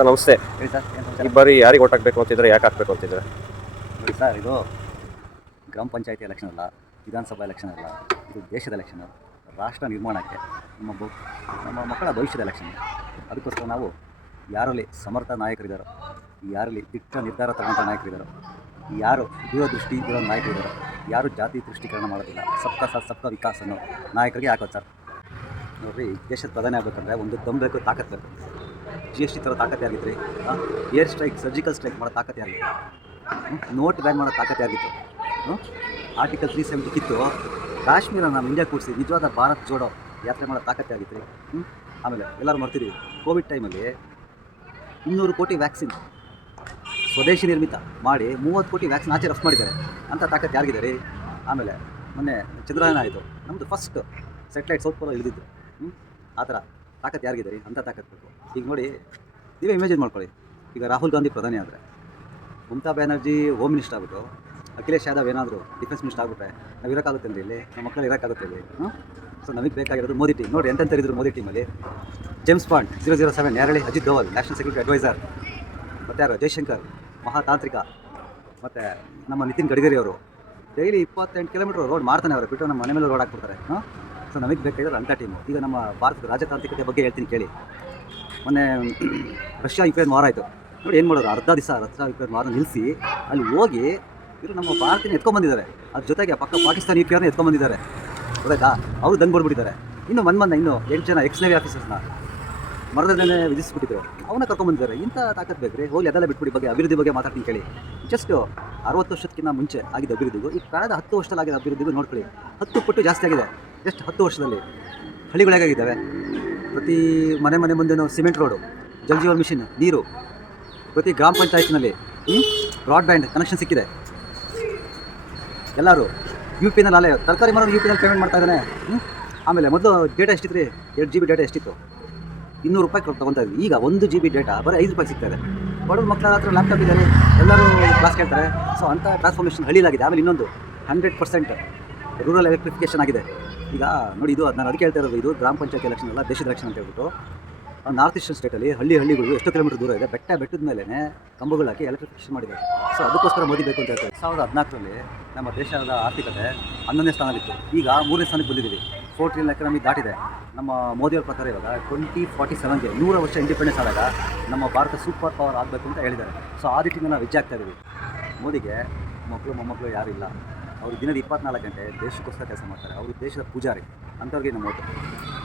Sir ನಮಸ್ತೆ. ಹೇಳಿ sir ಏನು ಈ ಸಮಾಚಾರ ಬಾರಿ ಯಾರಿಗೆ ಓಟ್ ಹಾಕ್ಬೇಕು ಅಂತಿದ್ರೆ ಯಾಕೆ ಹಾಕ್ಬೇಕು ಅಂತಿದ್ರೆ? ನೋಡಿ ಸರ್ ಇದು ಗ್ರಾಮ ಪಂಚಾಯತಿ ಎಲೆಕ್ಷನ್ ಅಲ್ಲ ವಿಧಾನಸಭಾ ಎಲೆಕ್ಷನ್ ಅಲ್ಲ ಇದು ದೇಶದ ಎಲೆಕ್ಷನ್ ರಾಷ್ಟ್ರ ನಿರ್ಮಾಣಕ್ಕೆ ನಮ್ಮ ನಮ್ಮ ಮಕ್ಕಳ ಭವಿಷ್ಯದ ಎಲೆಕ್ಷನ್ ಅದಕ್ಕೋಸ್ಕರ ನಾವು ಯಾರಲ್ಲಿ ಸಮರ್ಥ ನಾಯಕರಿದ್ದಾರೋ ಯಾರಲ್ಲಿ ದಿಟ್ಟ ನಿರ್ಧಾರ ತಗೊಂಡ ನಾಯಕರಿದ್ದಾರೋ ಯಾರು ದೂರದೃಷ್ಟಿ ಇರೋ ನಾಯಕರಿದ್ದಾರೋ ಯಾರು ಜಾತಿ ದೃಷ್ಟೀಕರಣ ಮಾಡೋದಿಲ್ಲ ಸಪ್ತ ಸಪ್ತ ವಿಕಾಸ್ ಅನ್ನೋ ನಾಯಕರಿಗೆ ಹಾಕೋದು ಸರ್. ನೋಡ್ರಿ ದೇಶದ ಪ್ರಧಾನಿ ಆಗಬೇಕಂದ್ರೆ ಒಂದು ದಮ್ ಬೇಕು ತಾಕತ್ ಬೇಕು. ಜಿ ಎಸ್ ಟಿ ಥರ ತಾಕತ್ತೆ ಆಗಿತ್ತು ಏರ್ ಸ್ಟ್ರೈಕ್ ಸರ್ಜಿಕಲ್ ಸ್ಟ್ರೈಕ್ ಮಾಡೋ ತಾಕತ್ತೆ ಆಗಿತ್ತು. ನೋಟ್ ಬ್ಯಾನ್ ಮಾಡೋ ತಾಕತ್ತೆ ಆಗಿತ್ತು. ಆರ್ಟಿಕಲ್ ತ್ರೀ ಸೆವೆಂಟಿ ಕಿತ್ತು, ಕಾಶ್ಮೀರ ನಮ್ಮ ಇಂಡಿಯಾ ಕೂಡಿಸಿ ನಿಜವಾದ ಭಾರತ್ ಜೋಡೋ ಯಾತ್ರೆ ಮಾಡೋ ತಾಕತ್ತೆ ಆಗಿತ್ತು ರೀ ಆಮೇಲೆ ಎಲ್ಲರೂ ಮರ್ತಿದ್ದೀವಿ ಕೋವಿಡ್ ಟೈಮಲ್ಲಿ ಇನ್ನೂರು ಕೋಟಿ ವ್ಯಾಕ್ಸಿನ್ ಸ್ವದೇಶಿ ನಿರ್ಮಿತ ಮಾಡಿ ಮೂವತ್ತು ಕೋಟಿ ವ್ಯಾಕ್ಸಿನ್ ಆಚೆ ರಫ್ ಮಾಡಿದ್ದಾರೆ. ಅಂತ ತಾಕತ್ತೆ ಯಾರಿಗಿದೆ ರೀ ಆಮೇಲೆ ಮೊನ್ನೆ ಚಂದ್ರಯಾನ ಆಯಿತು. ನಮ್ಮದು ಫಸ್ಟ್ ಸೆಟ್ಲೈಟ್ ಸೌತ್ ಪೋಲ ಇಳಿದಿದ್ದು ಆ ಥರ. ತಾಕತ್ ಯಾರಿಗಿದೆ? ಅಂತ ಅಂಥ ತಾಕತ್ ಬೇಕು. ಈಗ ನೋಡಿ, ನೀವೇ ಇಮೇಜಿನ್ ಮಾಡ್ಕೊಳ್ಳಿ. ಈಗ ರಾಹುಲ್ ಗಾಂಧಿ ಪ್ರಧಾನಿ ಆದರೆ, ಮಮತಾ ಬ್ಯಾನರ್ಜಿ ಹೋಮ್ ಮಿನಿಸ್ಟರ್ ಆಗ್ಬಿಟ್ಟು, ಅಖಿಲೇಶ್ ಯಾದವ್ ಏನಾದರೂ ಡಿಫೆನ್ಸ್ ಮಿನಿಸ್ಟರ್ ಆಗ್ಬಿಟ್ರೆ, ನಾವು ಇರೋಕ್ಕಾಗುತ್ತೆ ಅಂದ್ರೆ ಇಲ್ಲಿ? ನಮ್ಮ ಮಕ್ಕಳು ಇರೋಕ್ಕಾಗುತ್ತೆ ಇಲ್ಲಿ? ಸೊ ನಮಗೆ ಬೇಕಾಗಿರೋದು ಮೋದಿ ಟೀಮ್ ನೋಡಿ, ಎಂತೆಂತ ಇದ್ರು ಮೋದಿ ಟೀಮಲ್ಲಿ James Bond zero zero seven ಯಾರಳಿ Ajit Doval national security advisor ಮತ್ತು ಯಾರು? ಜೈಶಂಕರ್, ಮಹಾತಾಂತ್ರಿಕ. ಮತ್ತು ನಮ್ಮ ನಿತಿನ್ ಗಡ್ಕರಿ ಅವರು. ಡೈಲಿ ಇಪ್ಪತ್ತೆಂಟು ಕಿಲೋಮೀಟರ್ ರೋಡ್ ಮಾಡ್ತಾನೆ ಅವರು. ಬಿಟ್ಟು ನಮ್ಮ ಮನೆ ಮೇಲೆ ರೋಡ್ ಹಾಕ್ಬಿಡ್ತಾರೆ. ಹಾಂ? ಸೊ ನಮಗೆ ಬೇಕಾಗಿರೋದು ಅಂಥ ಟೀಮು ಈಗ ನಮ್ಮ ಭಾರತದ ರಾಜತಾಂತ್ರಿಕತೆ ಬಗ್ಗೆ ಹೇಳ್ತೀನಿ ಕೇಳಿ. ಮೊನ್ನೆ ರಷ್ಯಾ ಯುಕ್ರೇನ್ ವಾರ ಆಯಿತು. ನೋಡಿ ಏನು ಮಾಡೋದು? ಅರ್ಧ ದಿವಸ ರಷ್ಯಾ ಯುಕ್ರೇನ್ ವಾರ ನಿಲ್ಲಿಸಿ ಅಲ್ಲಿ ಹೋಗಿ ಇವರು ನಮ್ಮ ಭಾರತನ ಎತ್ಕೊಂಡ್ಬಂದಿದ್ದಾರೆ ಅದ್ರ ಜೊತೆಗೆ ಪಕ್ಕ ಪಾಕಿಸ್ತಾನ ಯುಕ್ರೇನ್ ಎತ್ಕೊಂಡ್ಬಂದಿದ್ದಾರೆ ಗೊತ್ತಾಯ್ತಾ? ಅವರು ದಂಗ್ ಬಿಡ್ಬಿಟ್ಟಿದ್ದಾರೆ. ಇನ್ನು ಮನ್ ಮನ್ನ ಇನ್ನು ಎಂಟು ಜನ ಎಕ್ಸ್ ನೇವಿ ಆಫೀಸರ್ಸ್ನ ಮರದಲ್ಲೇ ವಿಧಿಸ್ಬಿಟ್ಟಿದ್ರು. ಅವನ್ನ ಕರ್ಕೊಂಡ್ಬಂದಿದ್ದಾರೆ ಇಂಥ ತಾಕತ್ ಬೇಕ್ರಿ? ಹೋಗಿ ಅದೆಲ್ಲ ಬಿಟ್ಬಿಡಿ ಬಗ್ಗೆ, ಅಭಿವೃದ್ಧಿ ಬಗ್ಗೆ ಮಾತಾಡ್ತೀನಿ ಕೇಳಿ. ಜಸ್ಟ್ ಅರವತ್ತು ವರ್ಷಕ್ಕಿಂತ ಮುಂಚೆ ಆಗಿದ್ದ ಅಭಿವೃದ್ಧಿಗೂ, ಈ ಕಳೆದ ಹತ್ತು ವರ್ಷದಲ್ಲಿ ಅಭಿವೃದ್ಧಿಗೂ ನೋಡ್ಕೊಳ್ಳಿ. ಹತ್ತು ಪಟ್ಟು ಜಾಸ್ತಿ ಆಗಿದೆ. ಜಸ್ಟ್ ಹತ್ತು ವರ್ಷದಲ್ಲಿ ಹಳ್ಳಿಗಳಾಗಿದ್ದಾವೆ ಪ್ರತಿ ಮನೆ ಮನೆ ಮುಂದೆನೂ cement road, Jal Jeevan mission, ನೀರು, ಪ್ರತಿ ಗ್ರಾಮ ಪಂಚಾಯತ್ನಲ್ಲಿ ಬ್ರಾಡ್ಬ್ಯಾಂಡ್ ಕನೆಕ್ಷನ್ ಸಿಕ್ಕಿದೆ. ಎಲ್ಲರೂ ಯು ಪಿನಲ್ಲಿ ಅಲ್ಲೇ ತರಕಾರಿ ಮಾರೋದು ಯು ಪಿನಲ್ಲಿ ಪೇಮೆಂಟ್ ಮಾಡ್ತಾ ಇದ್ದಾನೆ ಆಮೇಲೆ ಮೊದಲು ಡೇಟಾ ಎಷ್ಟಿತ್ತು ರೀ ಎರಡು ಜಿ ಬಿ ಡೇಟಾ ಎಷ್ಟಿತ್ತು? ಇನ್ನೂರು ರೂಪಾಯಿ ಕೊಟ್ಟು ತೊಗೊತಾ ಇದ್ವಿ. ಈಗ ಒಂದು ಜಿ ಬಿ ಡೇಟಾ ಬರೀ ಐದು ರೂಪಾಯಿ ಸಿಗ್ತಾ ಇದೆ. ಬಡವ್ರ ಮಕ್ಕಳ ಹತ್ರ ಲ್ಯಾಪ್ಟಾಪ್ ಇದ್ದಾರೆ ಎಲ್ಲರೂ ಕ್ಲಾಸ್ ಕೇಳ್ತಾರೆ. ಸೊ ಅಂಥ ಟ್ರಾನ್ಸ್ಫಾರ್ಮೇಷನ್ ಹಳ್ಳಿಲಾಗಿದೆ. ಆಮೇಲೆ ಇನ್ನೊಂದು ಹಂಡ್ರೆಡ್ ಪರ್ಸೆಂಟ್ ರೂರಲ್ ಎಲೆಕ್ಟ್ರಿಫಿಕೇಷನ್ ಆಗಿದೆ. ಈಗ ನೋಡಿ ಇದು, ನಾನು ಅದಕ್ಕೆ ಹೇಳ್ತಾ ಇರೋದು, ಇದು ಗ್ರಾಮ ಪಂಚಾಯತ್ ಎಲೆಕ್ಷನ್ ಅಲ್ಲ, ದೇಶದ ಎಲೆಕ್ಷನ್ ಅಂತ ಹೇಳ್ಬಿಟ್ಟು. ನಾರ್ತ್ ಈಸ್ಟರ್ನ್ ಸ್ಟೇಟಲ್ಲಿ ಹಳ್ಳಿ ಹಳ್ಳಿಗಳು ಎಷ್ಟು ಕಿಲೋಮೀಟರ್ ದೂರ ಇದೆ, ಬೆಟ್ಟ ಬೆಟ್ಟದ ಮೇಲೆ ಕಂಬಗಳು ಹಾಕಿ ಎಲೆಕ್ಟ್ರಿಫಿಕೇಷನ್ ಮಾಡಿದ್ದಾರೆ. ಸೊ ಅದಕ್ಕೋಸ್ಕರ ಮೋದಿ ಬೇಕು ಅಂತ ಹೇಳ್ತಾರೆ. ಸಾವಿರದ ಹದಿನಾಲ್ಕರಲ್ಲಿ ನಮ್ಮ ದೇಶದ ಆರ್ಥಿಕತೆ ಹನ್ನೊಂದನೇ ಸ್ಥಾನದಲ್ಲಿತ್ತು. ಈಗ ಮೂರನೇ ಸ್ಥಾನಕ್ಕೆ ಬಂದಿದ್ದೀವಿ. ಫೋರ್ ಟ್ರಿಲಿಯನ್ ಎಕನಾಮಿ ದಾಟಿದೆ. ನಮ್ಮ ಮೋದಿಯವ್ರ ಪ್ರಕಾರ ಇವಾಗ ಟ್ವೆಂಟಿ ಫಾರ್ಟಿ ಸೆವೆನ್ಗೆ ನೂರ ವರ್ಷ ಇಂಡಿಪೆಂಡೆನ್ಸ್ ಆದಾಗ ನಮ್ಮ ಭಾರತ ಸೂಪರ್ ಪವರ್ ಆಗಬೇಕು ಅಂತ ಹೇಳಿದ್ದಾರೆ. ಸೊ ಆ ರೀತಿಯಿಂದ ನಾವು ಹೆಜ್ಜೆ ಆಗ್ತಾ ಇದ್ದೀವಿ. ಮೋದಿಗೆ ಮಕ್ಕಳು, ಮೊಮ್ಮಕ್ಕಳು ಯಾರು ಇಲ್ಲ. ಅವರು ದಿನದ ಇಪ್ಪತ್ನಾಲ್ಕು ಗಂಟೆ ದೇಶಕ್ಕೋಸ್ಕರ ಕೆಲಸ ಮಾಡ್ತಾರೆ. ಅವರು ದೇಶದ ಪೂಜಾರಿ. ಅಂಥವ್ರಿಗೆ ನಮ್ಮ ಓಟು.